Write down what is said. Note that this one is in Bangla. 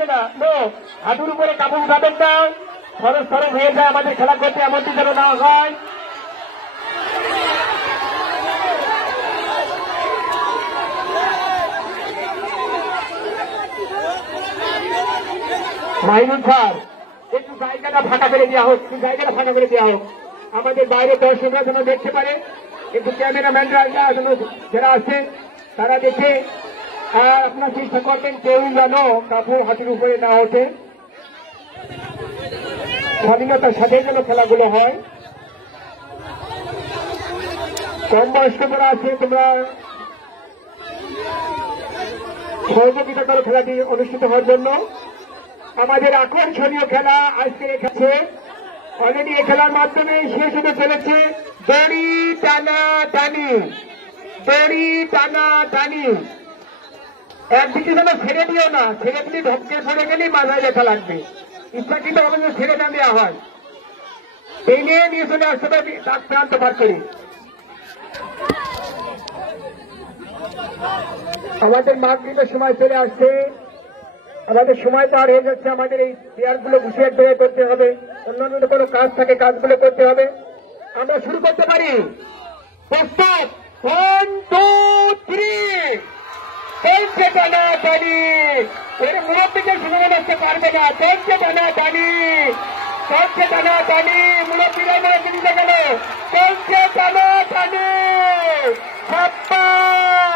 যাচ্ছে না। নো, হাঁটুর উপরে কাপড় উঠাবেন না, সরস সরস হয়ে যায় আমাদের খেলা করতে, এমনটি যেন না হয়। মাইনুল স্যার, একটু জায়গাটা ফাঁকা করে দেওয়া হোক, জায়গাটা ফাঁকা করে দেওয়া হোক, আমাদের বাইরে দর্শকরা যেন দেখতে পারে, কিন্তু ক্যামেরাম্যানরা যারা আছে তারা দেখে আপনার চেষ্টা করবেন কেউ যেন কাপড় হাতের উপরে না ওঠে। স্বাধীনতার সাথে যেন খেলাগুলো হয়। কম বয়স্ক যারা আছে তোমরা সহযোগিতা করো খেলাটি অনুষ্ঠিত হওয়ার জন্য। আমাদের আকর্ষণীয় খেলা আজকে রেখেছে, অলরেডি এই খেলার মাধ্যমে শেষ হতে চলেছে দড়ি টানা টানি। দড়ি টানা টানি একদিকে যেন ছেড়ে দিও না, ছেড়ে দিলে ঢপকে পড়ে গেলেই মাথায় ব্যথা লাগবে। ইচ্ছাকৃত আমাদের ছেড়ে না দেওয়া হয়, টেনে নিয়ে চলে আসতে পারবি তার প্রান্ত পার করি। আমাদের মাগরিবের সময় চলে আসছে, আমাদের সময় পার হয়ে যাচ্ছে। আমাদের এই চেয়ারগুলো গুছিয়ে ধরে করতে হবে, অন্যান্য কোনো কাজ থাকে কাজগুলো করতে হবে। আমরা শুরু করতে পারি। প্রস্তুত, 1 2 3। চলছে টানাটানি, এর মুরব্বীকে শুনে রাখতে পারবে না। চলছে টানাটানি, চলছে টানাটানি, মুরব্বীরা মুরব্বী দিতে গেল। চলছে টানাটানি, 56